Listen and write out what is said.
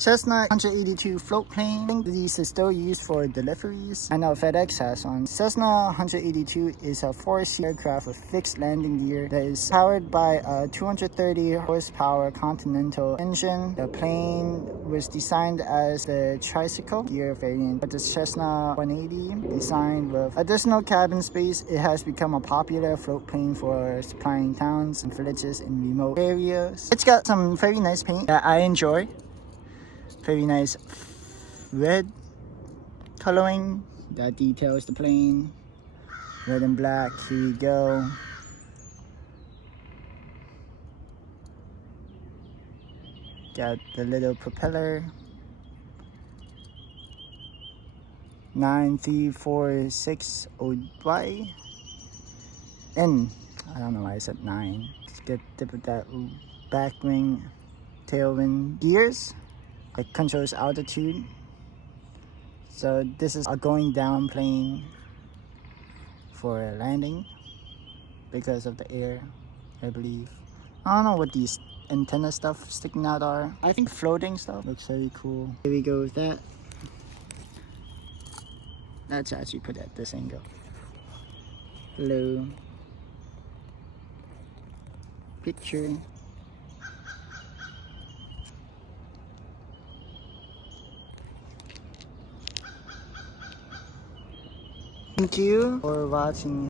Cessna 182 floatplane. I think these are still used for deliveries. I know FedEx has one. Cessna 182 is a four-seat aircraft with fixed landing gear that is powered by a 230 horsepower Continental engine. The plane was designed as the tricycle gear variant, but the Cessna 180 designed with additional cabin space. It has become a popular floatplane for supplying towns and villages in remote areas. It's got some very nice paint that I enjoy. Very nice red coloring that details the plane. Red and black, here we go. Got the little propeller. 9346Y. N. I don't know why I said 9. Let's get that back wing, tailwind gears. It controls altitude. So this is a going down plane for landing because of the air, I believe. I don't know what these antenna stuff sticking out are. I think floating stuff looks very cool. Here we go with that. Let's actually put it at this angle. Hello. Picture. Thank you for watching.